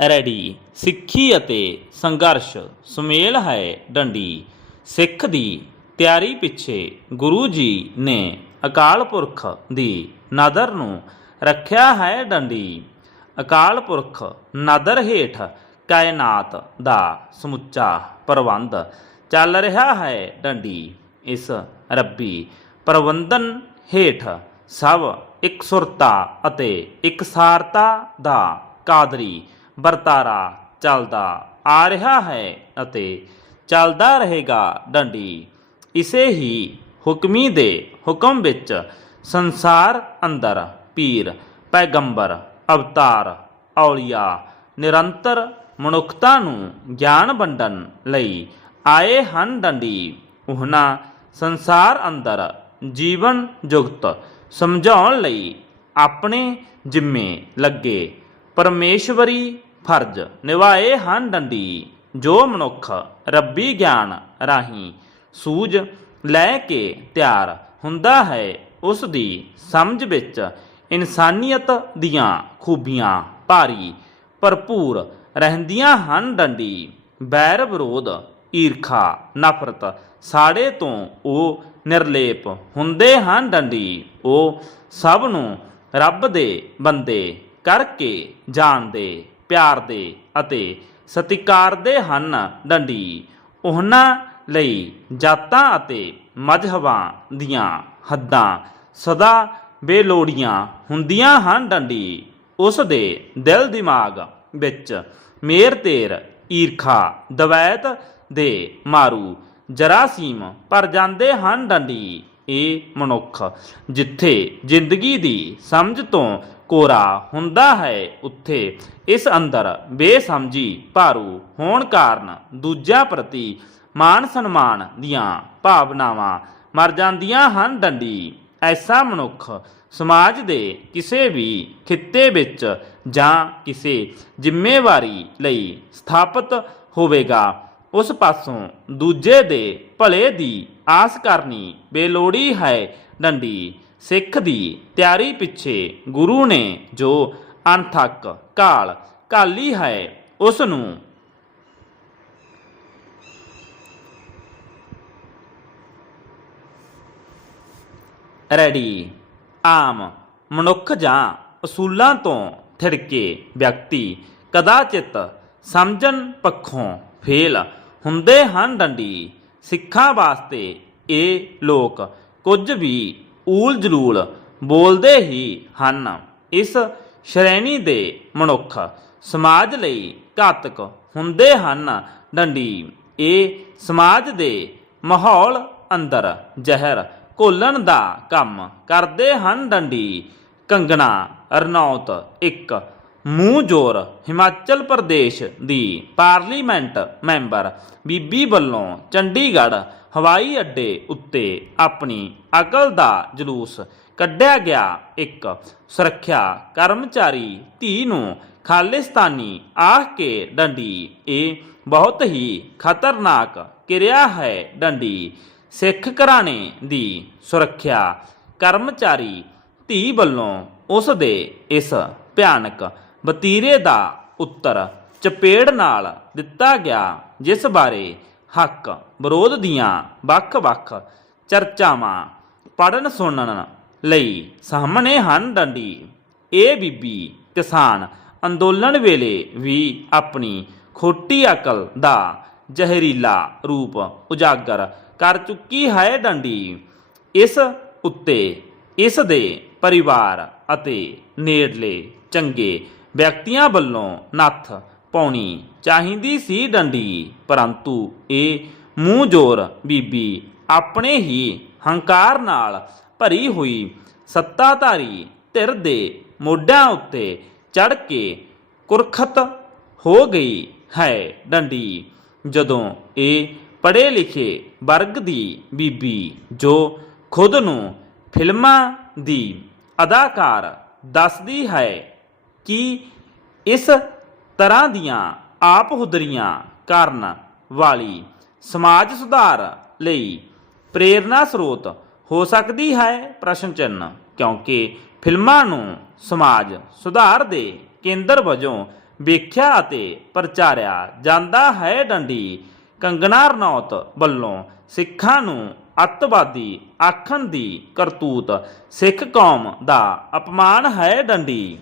Ready. ਸਿੱਖੀ ਅਤੇ ਸੰਘਰਸ਼। ਸੁਮੇਲ ਹੈ ਡੰਡੀ। ਸਿੱਖ ਦੀ ਤਿਆਰੀ ਪਿੱਛੇ ਗੁਰੂ ਜੀ ਨੇ ਅਕਾਲ ਪੁਰਖ ਦੀ ਨਦਰ ਨੂੰ ਰੱਖਿਆ ਹੈ ਡੰਡੀ। ਅਕਾਲ ਪੁਰਖ ਨਦਰ ਹੇਠ ਕਾਇਨਾਤ ਦਾ ਸਮੁੱਚਾ ਪ੍ਰਬੰਧ ਚੱਲ ਰਿਹਾ ਹੈ ਡੰਡੀ। ਇਸ ਰੱਬੀ ਪ੍ਰਬੰਧਨ ਹੇਠ ਸਭ ਇਕਸੁਰਤਾ ਅਤੇ ਇਕਸਾਰਤਾ ਦਾ ਕਾਦਰੀ ਵਰਤਾਰਾ ਚੱਲਦਾ ਆ ਰਿਹਾ ਹੈ ਅਤੇ ਚੱਲਦਾ ਰਹੇਗਾ ਡੰਡੀ। ਇਸੇ ਹੀ ਹੁਕਮੀ ਦੇ ਹੁਕਮ ਵਿੱਚ ਸੰਸਾਰ ਅੰਦਰ ਪੀਰ, ਪੈਗੰਬਰ, ਅਵਤਾਰ, ਔਲੀਆ ਨਿਰੰਤਰ ਮਨੁੱਖਤਾ ਨੂੰ ਗਿਆਨ ਵੰਡਣ ਲਈ ਆਏ ਹਨ ਡੰਡੀ। ਉਹਨਾਂ ਸੰਸਾਰ ਅੰਦਰ ਜੀਵਨ ਜੁਗਤ ਸਮਝਾਉਣ ਲਈ ਆਪਣੇ ਜਿੰਮੇ ਲੱਗੇ। ਪਰਮੇਸ਼ਵਰੀ ਫਰਜ਼ ਨਿਭਾਏ ਹਨ ਡੰਡੀ ਜੋ ਮਨੁੱਖ ਰੱਬੀ ਗਿਆਨ ਰਾਹੀਂ ਸੂਝ ਲੈ ਕੇ ਤਿਆਰ ਹੁੰਦਾ ਹੈ, ਉਸ ਦੀ ਸਮਝ ਵਿੱਚ ਇਨਸਾਨੀਅਤ ਦੀਆਂ ਖੂਬੀਆਂ ਭਾਰੀ, ਭਰਪੂਰ ਰਹਿੰਦੀਆਂ ਹਨ ਡੰਡੀ ਬੈਰ ਵਿਰੋਧ, ਈਰਖਾ, ਨਫ਼ਰਤ ਸਾੜੇ ਤੋਂ ਉਹ ਨਿਰਲੇਪ ਹੁੰਦੇ ਹਨ ਡੰਡੀ ਉਹ ਸਭ ਨੂੰ ਰੱਬ ਦੇ ਬੰਦੇ ਕਰਕੇ ਜਾਣਦੇ ਪਿਆਰ ਦੇ ਅਤੇ ਸਤਿਕਾਰਦੇ ਹਨ ਡੰਡੀ। ਉਹਨਾਂ ਲਈ ਜਾਤਾਂ ਅਤੇ ਮਜ਼ਹਬਾਂ ਦੀਆਂ ਹੱਦਾਂ ਸਦਾ ਬੇਲੋੜੀਆਂ ਹੁੰਦੀਆਂ ਹਨ ਡੰਡੀ। ਉਸ ਦੇ ਦਿਲ ਦਿਮਾਗ ਵਿੱਚ ਮੇਰ ਤੇਰ ਈਰਖਾ ਦਵੈਤ ਦੇ ਮਾਰੂ ਜਰਾਸੀਮ ਪਰ ਜਾਂਦੇ ਹਨ ਡੰਡੀ। ਇਹ ਮਨੁੱਖ, ਜਿੱਥੇ ਜ਼ਿੰਦਗੀ ਦੀ ਸਮਝ ਤੋਂ ਕੋਰਾ ਹੁੰਦਾ ਹੈ, ਉੱਥੇ ਇਸ ਅੰਦਰ ਬੇਸਮਝੀ ਭਾਰੂ ਹੋਣ ਕਾਰਨ ਦੂਜਿਆਂ ਪ੍ਰਤੀ ਮਾਨ ਸਨਮਾਨ ਦੀਆਂ ਭਾਵਨਾਵਾਂ ਮਰ ਜਾਂਦੀਆਂ ਹਨ। ਡੰਡੀ, ਐਸਾ ਮਨੁੱਖ ਸਮਾਜ ਦੇ ਕਿਸੇ ਵੀ ਖਿੱਤੇ ਵਿੱਚ ਜਾਂ ਕਿਸੇ ਜ਼ਿੰਮੇਵਾਰੀ ਲਈ ਸਥਾਪਿਤ ਹੋਵੇਗਾ। ਉਸ ਪਾਸੋਂ ਦੂਜੇ ਦੇ ਭਲੇ ਦੀ ਆਸ ਕਰਨੀ ਬੇਲੋੜੀ ਹੈ ਡੰਡੀ। ਸਿੱਖ ਦੀ ਤਿਆਰੀ ਪਿੱਛੇ ਗੁਰੂ ਨੇ ਜੋ ਅਨਥਕ ਕਾਲ ਕਾਲੀ ਹੈ ਉਸ ਨੂੰ ਰੈਡੀ, ਆਮ ਮਨੁੱਖ ਜਾਂ ਅਸੂਲਾਂ ਤੋਂ ਥਿੜਕੇ ਵਿਅਕਤੀ ਕਦਾਚਿਤ ਸਮਝਣ ਪੱਖੋਂ ਫੇਲ ਹੁੰਦੇ ਹਨ ਡੰਡੀ। ਸਿੱਖਾਂ ਵਾਸਤੇ ਇਹ ਲੋਕ ਕੁਝ ਵੀ ਊਲ ਜਲੂਲ ਬੋਲਦੇ ਹੀ ਹਨ। ਇਸ ਸ਼੍ਰੇਣੀ ਦੇ ਮਨੁੱਖ ਸਮਾਜ ਲਈ ਘਾਤਕ ਹੁੰਦੇ ਹਨ ਡੰਡੀ। ਇਹ ਸਮਾਜ ਦੇ ਮਾਹੌਲ ਅੰਦਰ ਜ਼ਹਿਰ ਘੋਲਣ ਦਾ ਕੰਮ ਕਰਦੇ ਹਨ ਡੰਡੀ। ਕੰਗਣਾ, ਰਣੌਤ ਇੱਕ ਮੂੰਹ ਜੋਰ, ਹਿਮਾਚਲ ਪ੍ਰਦੇਸ਼ ਦੀ ਪਾਰਲੀਮੈਂਟ ਮੈਂਬਰ ਬੀਬੀ ਵੱਲੋਂ ਚੰਡੀਗੜ੍ਹ ਹਵਾਈ ਅੱਡੇ ਉੱਤੇ ਆਪਣੀ ਅਕਲ ਦਾ ਜਲੂਸ ਕੱਢਿਆ ਗਿਆ। ਇੱਕ ਸੁਰੱਖਿਆ ਕਰਮਚਾਰੀ ਧੀ ਨੂੰ ਖਾਲਿਸਤਾਨੀ ਆਖ ਕੇ ਡੰਡੀ, ਇਹ ਬਹੁਤ ਹੀ ਖਤਰਨਾਕ ਕਿਰਿਆ ਹੈ ਡੰਡੀ। ਸਿੱਖ ਘਰਾਣੇ ਦੀ ਸੁਰੱਖਿਆ ਕਰਮਚਾਰੀ ਧੀ ਵੱਲੋਂ ਉਸ ਦੇ ਇਸ ਭਿਆਨਕ ਵਤੀਰੇ ਦਾ ਉੱਤਰ ਚਪੇੜ ਨਾਲ ਦਿੱਤਾ ਗਿਆ, ਜਿਸ ਬਾਰੇ ਹੱਕ ਵਿਰੋਧ ਦੀਆਂ ਵੱਖ-ਵੱਖ ਚਰਚਾਵਾਂ ਪੜਨ ਸੁਣਨ ਲਈ ਸਾਹਮਣੇ ਹਨ। ਡੰਡੀ, ਇਹ ਬੀਬੀ ਕਿਸਾਨ ਅੰਦੋਲਨ ਵੇਲੇ ਵੀ ਆਪਣੀ ਖੋਟੀ ਅਕਲ ਦਾ ਜ਼ਹਿਰੀਲਾ ਰੂਪ ਉਜਾਗਰ ਕਰ ਚੁੱਕੀ ਹੈ। ਡੰਡੀ, ਇਸ ਉੱਤੇ ਇਸ ਦੇ ਪਰਿਵਾਰ ਅਤੇ ਨੇੜਲੇ ਚੰਗੇ ਵਿਅਕਤੀਆਂ ਵੱਲੋਂ ਨੱਥ ਪਾਉਣੀ ਚਾਹੀਦੀ ਸੀ ਡੰਡੀ। ਪਰੰਤੂ ਇਹ ਮੂੰਹ ਜੋਰ ਬੀਬੀ ਆਪਣੇ ਹੀ ਹੰਕਾਰ ਨਾਲ ਭਰੀ ਹੋਈ ਸੱਤਾਧਾਰੀ ਧਿਰ ਦੇ ਮੋਢਿਆਂ ਉੱਤੇ ਚੜ ਕੇ ਕੁਰਖਤ ਹੋ ਗਈ ਹੈ ਡੰਡੀ। ਜਦੋਂ ਇਹ ਪੜ੍ਹੇ ਲਿਖੇ ਵਰਗ ਦੀ ਬੀਬੀ ਜੋ ਖੁਦ ਨੂੰ ਫਿਲਮਾਂ ਦੀ ਅਦਾਕਾਰ ਦੱਸਦੀ ਹੈ ਕਿ ਇਸ ਤਰ੍ਹਾਂ ਦੀਆਂ ਆਪ ਹੁਦਰੀਆਂ ਕਰਨ ਵਾਲੀ ਸਮਾਜ ਸੁਧਾਰ ਲਈ ਪ੍ਰੇਰਨਾ ਸਰੋਤ ਹੋ ਸਕਦੀ ਹੈ ਪ੍ਰਸ਼ਨ ਚਿੰਨ੍ਹ, ਕਿਉਂਕਿ ਫਿਲਮਾਂ ਨੂੰ ਸਮਾਜ ਸੁਧਾਰ ਦੇ ਕੇਂਦਰ ਵਜੋਂ ਵੇਖਿਆ ਅਤੇ ਪ੍ਰਚਾਰਿਆ ਜਾਂਦਾ ਹੈ। ਡੰਡੀ ਕੰਗਣਾ ਰਣੌਤ ਵੱਲੋਂ ਸਿੱਖਾਂ ਨੂੰ ਅੱਤਵਾਦੀ ਆਖਣ ਦੀ ਕਰਤੂਤ ਸਿੱਖ ਕੌਮ ਦਾ ਅਪਮਾਨ ਹੈ। ਡੰਡੀ